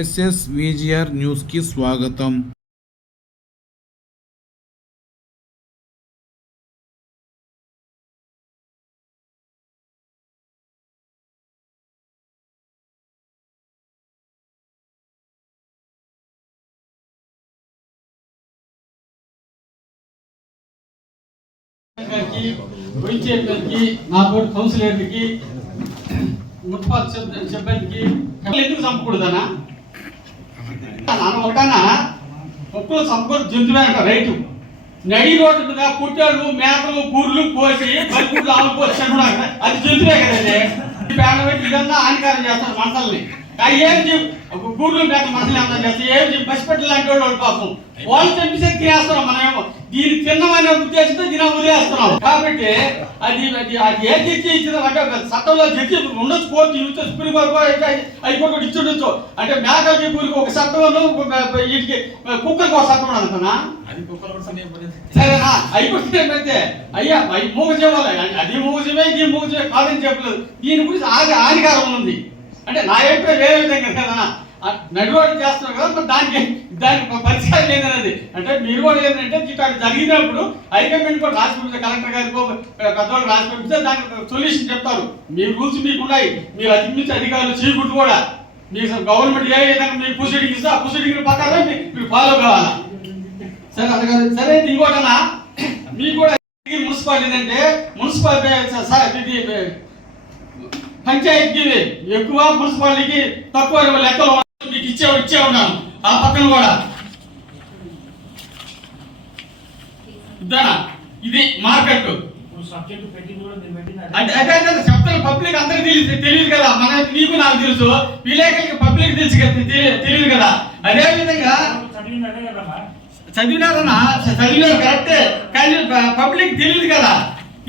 SSVGR news కి స్వాగతం. Vice చైర్మన్కి, నా బోర్డు కౌన్సిలర్కి, మున్సిపల్ సిబ్బందికి ఎందుకు చంపకూడదనా? ఒకటనా ఒక్కో చంపకూడదు. జంతువే అంట రైతు నడి రోడ్డు మీద పుట్టాలు మేకలు కూరలు కోసి బలిపుట్లు ఆవులు పోసి అది జంతువే కదండి. పేడ పెట్టి ఇదన్నా హానికారం చేస్తారు మనుషుల్ని. ఏం గూర్లు మేక మనుషులు ఏమన్నా చేస్తే ఏం పసిపెట్టలు లాంటి వాళ్ళు పాపం వాళ్ళు చంపిస్తే తినేస్తున్నాం. మనమేమో దీన్ని తిన్నమనే ఉద్దేశంతో దీని వదిలేస్తున్నాం. కాబట్టి అది అది ఏ జడ్జి ఇచ్చిందంటే చట్టంలో జడ్జి ఉండొచ్చు, కోర్టు ఇవ్వచ్చు, సుప్రీం కోర్టు హైకోర్టు ఇచ్చి ఉండొచ్చు. అంటే మేకలకి కూరికి ఒక చట్టం, వీటికి కుక్కరికి ఒక చట్టం అనుకున్నా సరేనా? హైకోర్టు పెడితే అయ్యా మూగ చేయాలి, అది మూగజమే ఇది మూగజమే కాదని చెప్పలేదు. దీని గురించి హానికారం ఉంది అంటే నా అభిప్రాయం వేరే విధంగా కదా. నడివాడు చేస్తున్నారు కదా, మరి దానికి పరిష్కారం లేదన్నది. అంటే మీరు కూడా ఏంటంటే ఇట్లా జరిగినప్పుడు హైకమాండ్ కూడా రాసి పంపిస్తే, కలెక్టర్ గారికో పెద్దవాళ్ళు రాసి పంపిస్తే దానికి సొల్యూషన్ చెప్తారు. మీ రూల్స్ మీకు ఉన్నాయి, మీరు అతిమించి అధికారులు చేయకూడదు కూడా. మీకు గవర్నమెంట్ ఏ విధంగా మీకు ప్రొసీడింగ్ ఇస్తే ఆ ప్రొసీడింగ్ ప్రకారం మీరు ఫాలో కావాలా. సరే అడగాలి. సరే ఇంకోటనా మీకు కూడా మున్సిపాలిటీ ఏంటంటే మున్సిపాలిటీ పంచాయతీకి ఎక్కువ, మున్సిపాలిటీకి తక్కువ లెక్కలు మీకు ఇచ్చే ఉన్నాను. ఆ పక్కన కూడా ఇది మార్కెట్ అదే చెప్తాను. పబ్లిక్ అందరికి తెలియదు కదా, మన నీకు నాకు తెలుసు, విలేకరులకి పబ్లిక్ తెలియదు కదా. అదే విధంగా చదివినారు కరెక్టే, కానీ పబ్లిక్ తెలియదు కదా.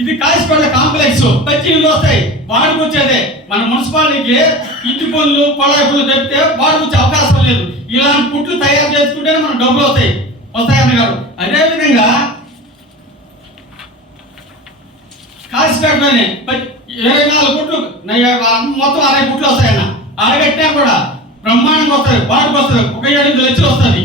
ఇది కాశీపేట కాంప్లెక్స్, పచ్చి ఇల్లు వస్తాయి, వాడుకొచ్చేదే. మన మున్సిపాలిటీకి ఇంటి పనులు కొళాయి పనులు చెప్తే వాడుకొచ్చే అవకాశం లేదు. ఇలాంటి పుట్లు తయారు చేసుకుంటేనే మనకు డబ్బులు వస్తాయన్నగారు. అదేవిధంగా కాశీపేటలోనే 24 పుట్లు మొత్తం 60 పుట్లు వస్తాయన్న. అరగట్టినా కూడా బ్రహ్మాండంగా వస్తుంది, వాడుకు వస్తుంది, 7 లక్షలు వస్తుంది.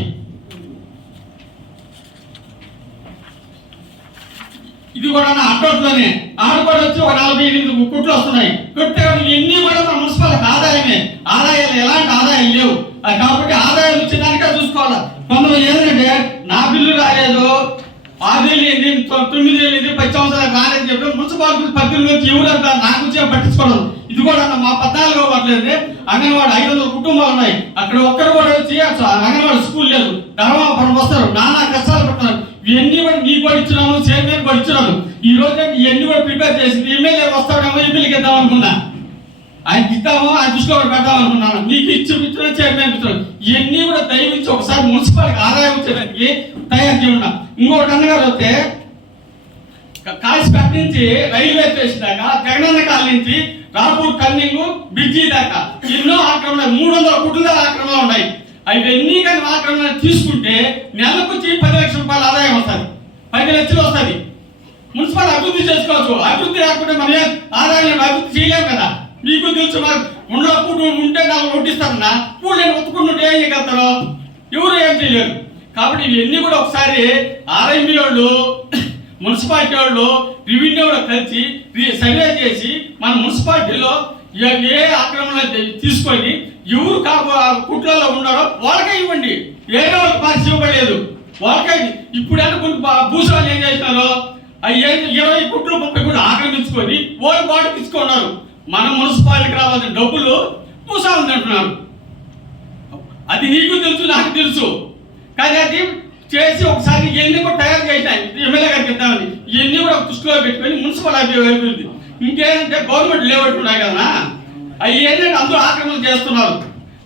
ఇది కూడా అడ్డోట్లోనే ఆడపడి వచ్చి ఒక 48 కుట్లు వస్తున్నాయి. కొట్టే ఇవన్నీ కూడా మన మున్సిపాలిటీ ఆదాయమే. ఆదాయాలు ఎలాంటి ఆదాయాలు లేవు. కాబట్టి ఆదాయాలు వచ్చేదానికే చూసుకోవాలి. కొందరు ఏంటంటే నా బిల్లు రాలేదు, 6 ఏళ్ళు ఏంది, 9 ఏళ్ళు ఏంది, 10 సంవత్సరాలు రాలేదని చెప్పి మున్సిపాలిటీ పరిధిలో ఎవరంతా నా గురించి పట్టించుకోవడం. ఇది కూడా మా 14వ వార్డులో అంగన్వాడి 500 కుటుంబాలు ఉన్నాయి. అక్కడ ఒక్కరు కూడా వచ్చి అంగన్వాడి స్కూల్ లేదు. ధర్మాపురం వస్తారు, నానా కష్టాలు పడుతున్నారు. ఇవన్నీ కూడా నీకు కూడా ఇచ్చినాము, చైర్మన్ కూడా ఇచ్చినాము. ఈ రోజు ఇవన్నీ కూడా ప్రిపేర్ చేసి ఎమ్మెల్యే వస్తాడేమో, ఎమ్మెల్యేకి ఇద్దాం అనుకున్నా, ఆయనకి ఇద్దామో ఆయన దృష్టిలో కూడా పెడదాం అనుకున్నాను. నీకు ఇచ్చిన చైర్మన్ ఇస్తున్నాను. ఇవన్నీ కూడా దయవించి ఒకసారి మున్సిపాలిటీ ఆదాయం వచ్చేదానికి తయారు చేయకుండా. ఇంకొకటి అన్నగారు వస్తే కాశీపేట నుంచి రైల్వే స్టేషన్ దాకా, జగనన్న కాలనీ నుంచి రాపూర్ కన్నింగ్ బ్రిడ్జి దాకా ఎన్నో ఆక్రమణ, 300 కుటుంబాల ఆక్రమణలు ఉన్నాయి. అవన్నీ కానీ ఆక్రమణ తీసుకుంటే నెలకు 10 లక్షల రూపాయల ఆదాయం వస్తుంది, 10 లక్షలు వస్తుంది. మున్సిపల్ అభివృద్ధి చేసుకోవచ్చు. అభివృద్ధి లేకుంటే మనం ఆదాయం అభివృద్ధి చేయలేము కదా. మీకు తెలుసు, ఉన్నప్పుడు ఉంటే నాకు నోటిస్తారన్నా, ఇప్పుడు నేను ఒత్తుకుంటుంటే ఏం చేయగలుగుతారో, ఎవరు ఏం చేయలేరు. కాబట్టి ఇవన్నీ కూడా ఒకసారి ఆర్ఎంబీ వాళ్ళు, మున్సిపాలిటీ వాళ్ళు, రెవెన్యూ వాళ్ళు కలిసి సర్వే చేసి మన మున్సిపాలిటీలో ఏ ఆక్రమణ తీసుకొని ఎవరు కుట్లలో ఉన్నారో వాళ్ళకే ఇవ్వండి. వేరే వాళ్ళకి పాస్ ఇవ్వలేదు వాళ్ళకే. ఇప్పుడు అనుకుని భూసాలు ఏం చేసినారో 20 కుట్లు 30 కుట్లు ఆక్రమించుకొని వాళ్ళు బాడు తీసుకున్నారు. మన మున్సిపాలిటీకి రావాల్సిన డబ్బులు భూసాలు అంటున్నారు. అది నీకు తెలుసు, నాకు తెలుసు. కానీ అది చేసి ఒకసారి ఇవన్నీ కూడా తయారు చేసినాయి, ఎమ్మెల్యే గారికి ఇద్దామని. ఇవన్నీ కూడా దృష్టిలో పెట్టుకొని మున్సిపల్ అభివృద్ధి. ఇంకేంటంటే గవర్నమెంట్ లేఅవుట్ ఉన్నాయి కదా, అవి ఏంటంటే అందరూ ఆక్రమణ చేస్తున్నారు.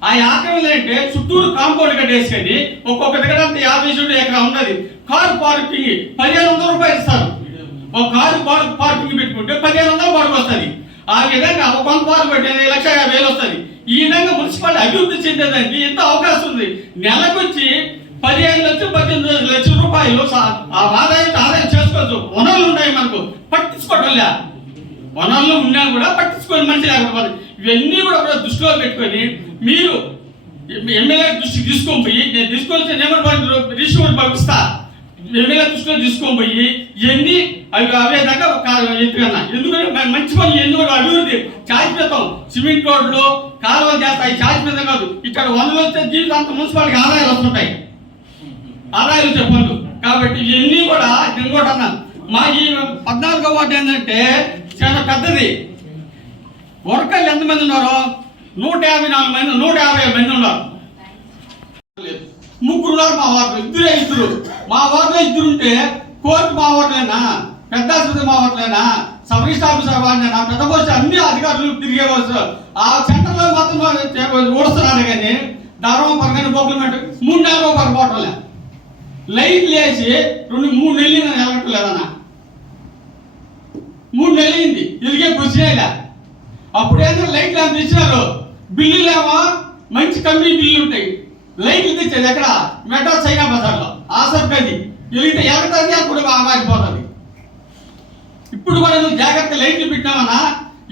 ఆ ఆక్రమణ అంటే చుట్టూరు కాంపౌండ్ కట్టేసుకొని ఒక్కొక్క దగ్గర 50 ఎకరా ఉన్నది. కారు పార్కింగ్ 1500 రూపాయలు ఇస్తారు. ఒక కారు పార్కింగ్ పెట్టుకుంటే 1500 బాడుకు వస్తుంది. ఆ విధంగా ఒక కొంత పార్క్ పెట్టి 1,50,000 వస్తుంది. ఈ విధంగా మున్సిపాలిటీ అభివృద్ధి చెందేదానికి ఎంత అవకాశం ఉంది. నెలకు వచ్చి 15 లక్షలు 18 లక్షల రూపాయలు ఆదాయం చేసుకోవచ్చు. వనరులు ఉన్నాయి మనకు, పట్టించుకోవడం లే. వనరులు ఉన్నా కూడా పట్టించుకొని మనిషి లేకపోతే ఇవన్నీ కూడా దృష్టిలో పెట్టుకొని మీరు ఎమ్మెల్యే దృష్టికి తీసుకొని పోయి నేను తీసుకొని నేను రిజిస్టర్ పంపిస్తా. ఎమ్మెల్యే దృష్టిలో తీసుకొని పోయి ఇవన్నీ అవే దాకా ఎత్తుకన్నా. ఎందుకంటే మంచి పనులు ఎన్ని కూడా అభివృద్ధి శాశ్వతం. సిమెంట్ రోడ్లు కాలువలు చేస్తాయి శాశ్వతం కాదు. ఇక్కడ 100 వస్తే జీవితాంతం మున్సిపాలిటీకి ఆదాయాలు వస్తుంటాయి, ఆదాయాలు వచ్చే పనులు. కాబట్టి ఇవన్నీ కూడా ఇంకోటి అన్నాను. మా ఈ 14వ వార్డు ఏంటంటే చాలా పెద్దది. వర్కర్లు ఎంతమంది ఉన్నారు? 154 మంది, 150 మంది ఉన్నారు. ముగ్గురు ఉన్నారు మా వార్డులో, ఇద్దరు. మా వార్డులో ఇద్దరు ఉంటే కోర్టు మా వార్డులేనా, పెద్ద ఆసుపత్రి మా వార్డులేనా, సబ్ రిజిస్టర్ ఆఫీసర్ వాడినా, పెద్ద పోస్ట్ అన్ని అధికారులు తిరిగే వస్తారు. ఆ సెంటర్లో మాత్రం ఊడుస్తున్నారు. కానీ ధర్మం పక్కన గోకులమెంట్ 3 నెలలు ఒకరు పోవటంలే. లైట్లు వేసి 2-3 నెలలు వెళ్ళట్లేదన్నా. 3 నెలలు అయింది, ఇదిగే కూర్చునేలా. అప్పుడు ఏంటంటే లైట్లు ఏమో తెచ్చినారు, బిల్లులు ఏమో మంచి కంపెనీ బిల్లులు ఉంటాయి. లైట్లు తెచ్చేది ఎక్కడ? మెడ్రాస్ చైనా బజార్లో ఆసర్కది వెలిగితే ఎగతుంది, అప్పుడు ఆగిపోతుంది. ఇప్పుడు కూడా నువ్వు జాగ్రత్త లైట్లు పెట్టినామన్నా.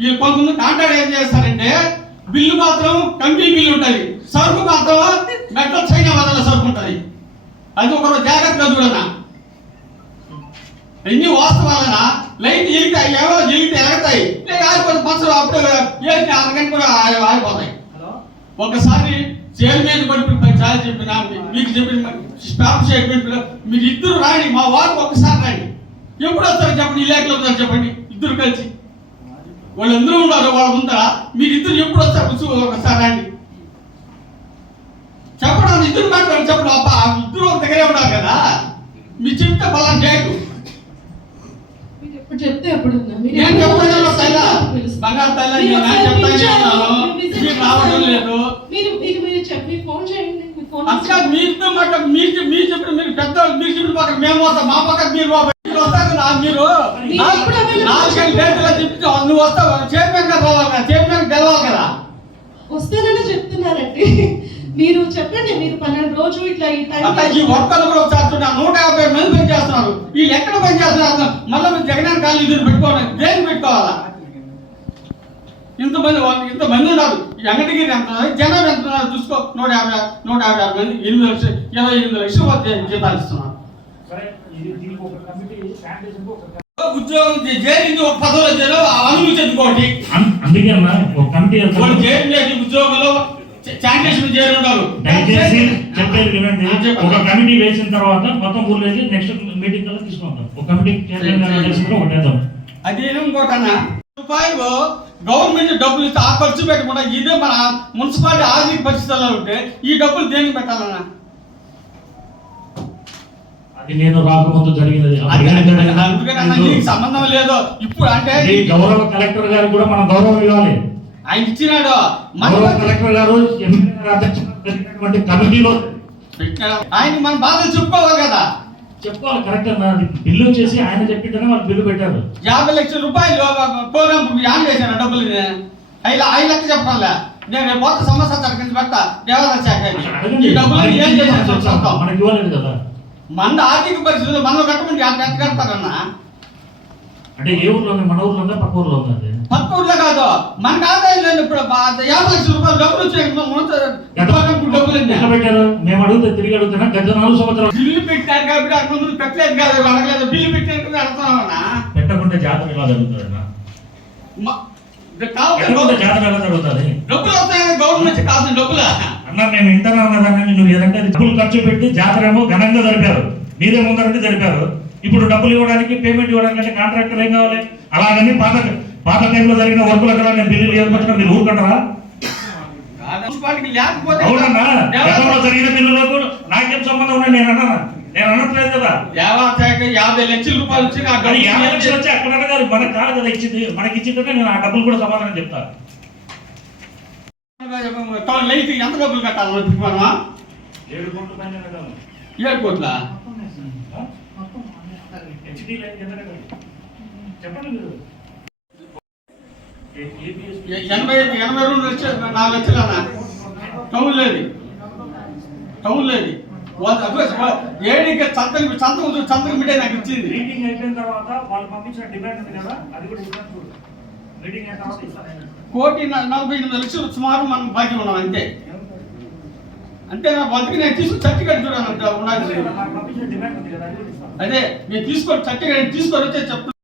ఈ కొంతమంది కాంట్రాక్ట్ ఏం చేస్తారంటే బిల్లు మాత్రం కంపెనీ బిల్లు ఉంటుంది, సరుకు మాత్రం మెడ్రాస్ చైనా బజార్లో సరుకు ఉంటుంది. అది ఒకరోజు జాగ్రత్తగా చూడనా. ఎన్ని వాస్తవాలనా లైట్ ఎలిగితే ఎగతాయి, ఆగిపోతే బస్సులు అప్పుడు ఏంటి అరగంట కూడా ఆగిపోతాయి. ఒకసారి చైర్మన్ పడిపోయి 10 సార్లు చెప్పినా, మీకు చెప్పిన స్టాఫ్ స్టేట్మెంట్ మీరు ఇద్దరు రాండి మా వారికి ఒకసారి రండి. ఎప్పుడు వస్తారు చెప్పండి, ఈ లేఖలు వస్తారు చెప్పండి. ఇద్దరు కలిసి వాళ్ళందరూ ఉన్నారు, వాళ్ళ ముందర మీరు ఇద్దరు ఎప్పుడు వస్తారు ఒకసారి రండి చెప్పడం. ఇద్దరు మాట్లాడి చెప్పడం. అబ్బా ఇద్దరు ఒక దగ్గరే ఉన్నారు కదా, మీరు చెప్తే బలం డేటు చెప్తే ఎప్పుడు బంగారు తల్లి మీరు రావడం లేదు. అక్క మీరుతో మాట మీరు చెప్పిన మీరు పెద్దవాళ్ళు మీరు చెప్పిన పక్కన మేము వస్తాం, మా పక్కన మీరు వస్తారు కదా. మీరు 4 డేట్లా చెప్తే నువ్వు వస్తావు, చైర్మన్ గారు రావాలి కదా, చైర్మన్ గెలవాలి కదా. వస్తానని చెప్తున్నారండి మీరు. చెప్పండి మీరు 12 రోజు ఇట్లా ఈ వర్కర్లు కూడా ఒకసారి 150 మంది పని చేస్తున్నారు. వీళ్ళు ఎక్కడ పని చేస్తున్నారు? మళ్ళీ మీరు జగన్ కాలనీ ఇద్దరు పెట్టుకోవాలి, దేని పెట్టుకోవాలా? ఇంతమంది ఉన్నారు. వెంకటగిరి ఎంత జనం ఎంత చూసుకో. 150 మంది 28 లక్షలు జీతాలు ఇస్తున్నారు. ఉద్యోగం చేరింది ఒక 10 లక్షలు అనుభవించుకోండి. అందుకే ఒక కమిటీ చేరింది ఉద్యోగంలో శానిటేషన్ చేరి ఉన్నారు. దయచేసి చెప్పేది వినండి. ఒక కమిటీ వేసిన తర్వాత మొత్తం ఊర్లో నెక్స్ట్ మీటింగ్ కల్లా తీసుకుంటాం. ఒక కమిటీ ఒకటేద్దాం. అది ఇంకోటన్నా రూపాయలు గవర్నమెంట్ డబ్బులు ఇస్తే ఆ ఖర్చు పెట్టకుండా ఇదే మన మున్సిపాలిటీ ఆర్థిక పరిస్థితుల్లో ఉంటే ఈ డబ్బులు దేనికి పెట్టాలన్నా? అది నేను రాకముందు జరిగినది. అందుకని సంబంధం లేదు. ఇప్పుడు అంటే గౌరవ కలెక్టర్ గారికి కూడా మనం గౌరవం ఇవ్వాలి. ఆయన ఇచ్చినాడు. కలెక్టర్ గారు కమిటీలో ఆయన మన బాధలు చెప్పుకోవాలి కదా. చెప్పుకోవాలి. కరెక్ట్ బిల్లు చేసి ఆయన చెప్పింటేనే వాళ్ళు బిల్లు పెట్టారు. 50 లక్షల రూపాయలు ప్రోగ్రామ్ యాడ్ చేశాను డబ్బులు. 5 లక్షలు చెప్పాలా? నేను రేపు పోతే సంవత్సరం కింద పెడతా దేవాదాయ శాఖ. ఈ డబ్బులు ఏం చేశాను? మనకి ఇవ్వలేదు కదా. మన ఆర్థిక పరిస్థితులు మనం కట్టమంటే ఎంత కడతారన్నా? అంటే ఏ ఊర్లో? మన ఊర్లో ఉందా, పక్క ఊర్లో ఉందా? పక్క ఊర్లో కాదు, మనకు ఆదాయం లేదు. ఇప్పుడు 50 లక్షల రూపాయలు డబ్బులు వచ్చాయి. పెట్టారు. మేము అడిగితే తిరిగి అడుగుతున్నా. గత 4 సంవత్సరాలు బిల్లు పెట్టారు కాబట్టి అక్కడ ముందు పెట్టలేదు కాదు, అడగలేదు. బిల్లు పెట్టారు అడుగుతున్నామన్నా. పెట్టకుండా జాతర ఎలా జరుగుతుందన్నా? జాతర ఎలా జరుగుతుంది? డబ్బులు వస్తాయి గవర్నమెంట్ కావాల్సిన డబ్బులు అన్నా. మేము ఇంటర్నా ఉన్నదాన్ని నువ్వు ఏదంటే డబ్బులు ఖర్చు పెట్టి జాతర ఏమో ఘనంగా జరిపారు, మీరే ముందరంటే జరిపారు. ఇప్పుడు డబ్బులు ఇవ్వడానికి, పేమెంట్ ఇవ్వడానికి కాంట్రాక్టర్ ఏం కావాలి? అలాగని పాత టైంలో జరిగిన వర్కుల కదా నేను బిల్లులు ఏర్పరచడం మీరు ఊరుకుంటారా? అవునన్నా. గతంలో జరిగిన బిల్లులకు నాకేం సంబంధం ఉన్నాయి? నేను అనట్లేదు కదా. 50 లక్షల రూపాయలు వచ్చి 50 లక్షలు వచ్చి అక్కడ అడగాలి. మనకు కాదు కదా ఇచ్చింది. మనకి ఇచ్చిందంటే నేను ఆ డబ్బులు కూడా సమాధానం చెప్తా. లైట్ ఎంత డబ్బులు కట్టాలి? 7 కోట్ల పైన కట్టాలి. 7 కోట్ల చెప్పండి మీరు. 82 లక్షలు 4 లక్షలు అన్న. టౌన్ లేదు. ఏడికి సంతకం మీటే నాకు ఇచ్చింది. మీటింగ్ అయిపోయిన తర్వాత వాళ్ళు పంపించిన డిమాండ్ ఉంది కదా, అది కూడా ఇస్తాను. మీటింగ్ అయిన తర్వాత 1,48 లక్షలు సుమారు మనం బాకీ ఉన్నాం అంతే. అంతే నా బతుకు నేను తీసుకుని సర్టిఫికేట్ చూడాలి ఉండాలి. అదే నేను తీసుకొని సర్టిఫికేట్ తీసుకొని వచ్చే చెప్తాను.